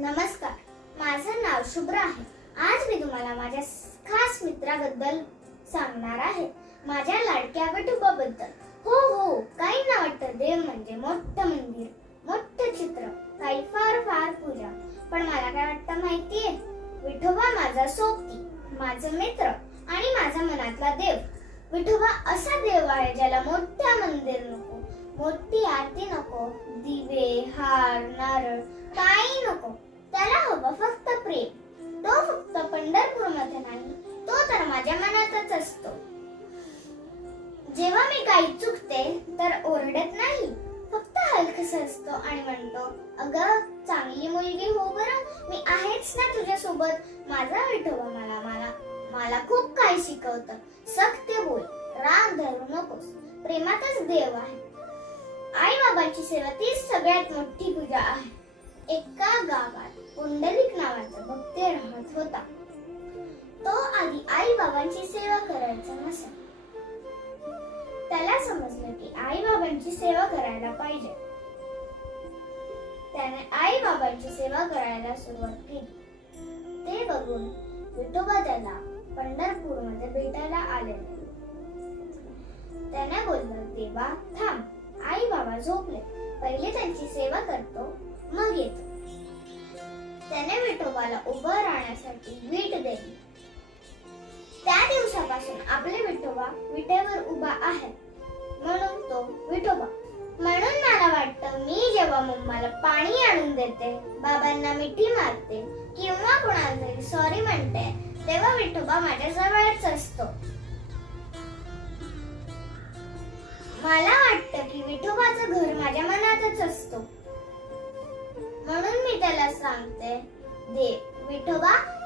नमस्कार. माझं नाव शुभ्र आहे. आज मी तुम्हाला माझ्या खास मित्राबद्दल सांगणार आहे. माझ्या लाडक्या बद्दल हो हो काही ना वाटतं देव म्हणजे मोठं मंदिर मोठं चित्र काही फार फार पूजा. पण मला काय वाटतं माहितीये? विठोबा माझा सोबती माझं मित्र आणि माझा मनातला देव. विठोबा असा देव आहे ज्याला मोठ्या मंदिर नको मोठी आरती नको दिवे हार नारळ काही नको. प्रेम. तो फक्त पंढरपूरमध्ये नाही तो तर माझ्या मनातच असतो. जेव्हा मी काही चुकते तर ओरडत नाही. फक्त हलकस असतो आणि म्हणतो अग चांगली मुलगी हो बरं. मी आहेच ना तुझ्या सोबत माझा विठोबा मला मला मला खूप काही शिकवतं. सक्त बोल. राग धरू नकोस. प्रेमातच देव आहे. आई बाबांची सेवा तीच सगळ्यात मोठी पूजा आहे. एका गावात पुंडलिक होता. तो आधी आई बाबांची सेवा करायचा नसे. त्याला समजलं की आई बाबांची सेवा करायला पाहिजे. त्याने आई बाबांची सेवा करायला सुरुवात केली. ते बघून विठोबा त्याला पंढरपूरमध्ये भेटायला आले. त्याने बोललं देवा थांब. आई बाबा झोपले. पहिले त्यांची सेवा करतो मग येतो. त्याने विठोबाला उभं राहण्यासाठी वीट दिली. त्या दिवसापासून आपले विठोबा विटेवर उभा आहे. म्हणून तो विठोबा. म्हणून मला वाटतं मी जेव्हा मम्माला पाणी आणून देते बाबांना मिठी मारते किंवा कोणाला तरी सॉरी म्हणते तेव्हा विठोबा माझ्या जवळच असतो. मला वाटतं की विठोबाचं घर माझ्या मनातच असतो. सांगते. दे. विठोबा